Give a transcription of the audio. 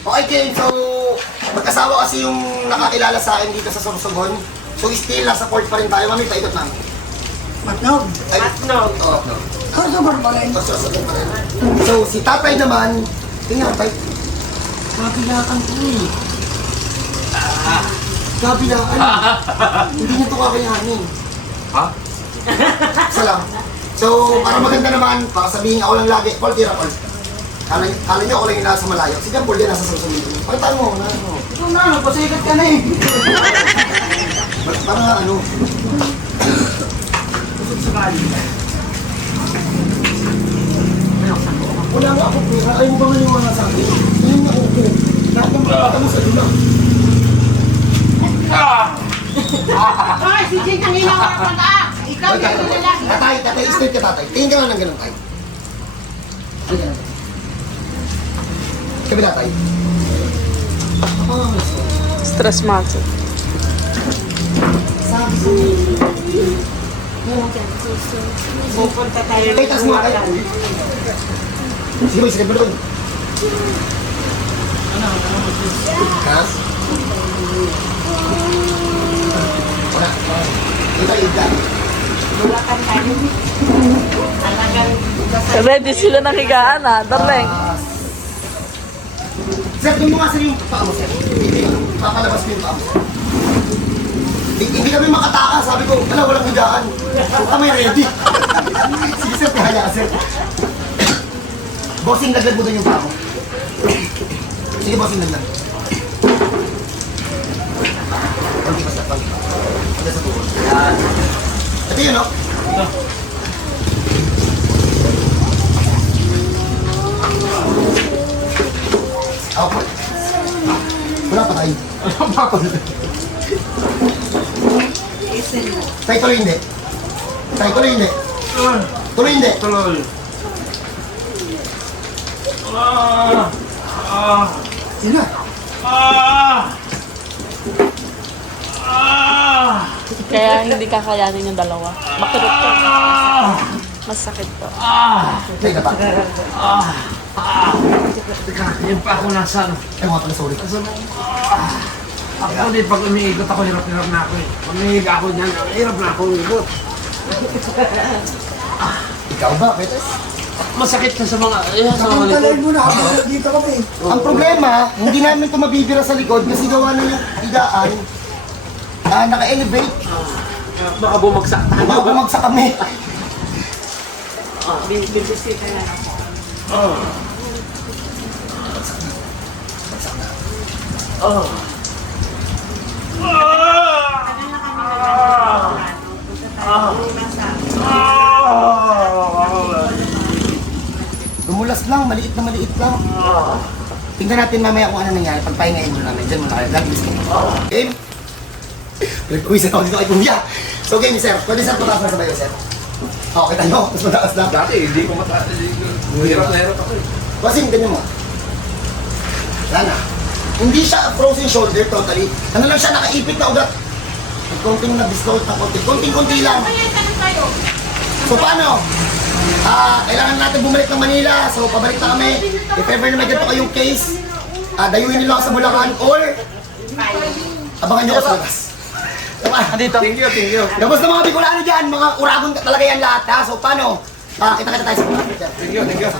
Okay, Ken. So, magkasawa kasi yung nakakilala sa akin dito sa Sorsogon. So, still, nasa port pa rin tayo. Mami, paikot namin. Matnog. Ay, Matnog. Oo. Sorsogon pa rin. Sorsogon pa rin. So, si tatay naman, tingnan, tay. Kabilakan ko eh. Kabilakan. Hindi niya ito kakayanin. Ha? Isa lang. So, para maganda naman, baka sabihin ako lang lagi, Paul, tira, Paul. Kala niyo ako lang yung nasa malayo. Si John Paul din nasa Sorsogon. Palitan mo, na ano. Ito na, pasikat ka na eh. Para ano. Wala nga ako pera. Ayaw mo ba maniwala sa akin? Ayaw nga ako po. Lahat ng makakata mo sa dula. Ay, si Jane ang ilaw na pag-aak. Ikaw yung lalaki. Tatay, straight ka tatay. Tingin ka lang ng ganun tayo. Ano ganun? Kabila tayo. Stress muscle. Sabi ko. Pupunta tayo Tay, taas mo tayo. Sige boy, sige boy. Ha? Wala. Ito yung dyan. Bulakan tayo. Talagang Ready sila ng higaan ha, darling. Sir, doon mo nga sir yung paa mo, sir. Papalabas mo yung paa mo, sir. Hindi kami makataka. Sabi ko, wala, walang higaan. Huwag kami ready. Sige sir, kaya ka sir. Bossing, laglag mo doon yung paa mo. Sige, bossing, laglag. Konti pa sir, konti pa. Konti sa tukod. Yan. Ito yun, no? Ito. Ako. Wala pa tayo. Wala pa tayo. Tay, tuloy hindi. Tay, tuloy hindi. Tuloy hindi. Tuloy. Yun na. Kaya hindi kakayanin yung dalawa. Makirot ko. Masakit to. Tay, na pa. Teka, yun pa ako nasa ano. Ay, mga pala, sorry. Ako din, pag umiikot ako, hirap-hirap na ako eh. Pag umiikot ako dyan, hirap na ako umiikot. Ikaw ba, Petes? Masakit na sa mga, sa mga Samantalay likod. mo na, ako dito kami. Ang problema, hindi namin ito mabibira sa likod kasi gawa na yung higaan. Naka-elevate. Baka bumagsak tayo. Baka bumagsak kami. bibisita na ako. Tagal na kami nag-ano. Punta tayo. Nasa. Lumulas lang, maliit na maliit lang. Tingnan natin mamaya kung ano nangyari. Pagpahingayin mo namin. Diyan mo na kayo. God bless kayo. Game? Pinag-uwisan ako dito kay Kuya. So game, sir. Pwede sir, pataas na sabay, sir. Okay tayo. Mas mataas na. Dati, hindi ko mataas. Hirap na hirap ako eh. Kasi ganyan mo. Wala na. Hindi siya frozen shoulder totally. Ano lang siya, nakaipit na ugat. Konting na-distort na konti. Konting-konti lang. Kaya tanong tayo. So paano? Kailangan natin bumalik ng Manila. So pabalik na kami. If ever na may ganito kayong case, dayuhin nila ako sa Bulacan or abangan nyo ako sa labas. Dito. Thank you. Tapos na mga Bicolano dyan, mga uragon talaga yan lahat ha. So paano? Kita-kita tayo sa Bulacan. Thank you.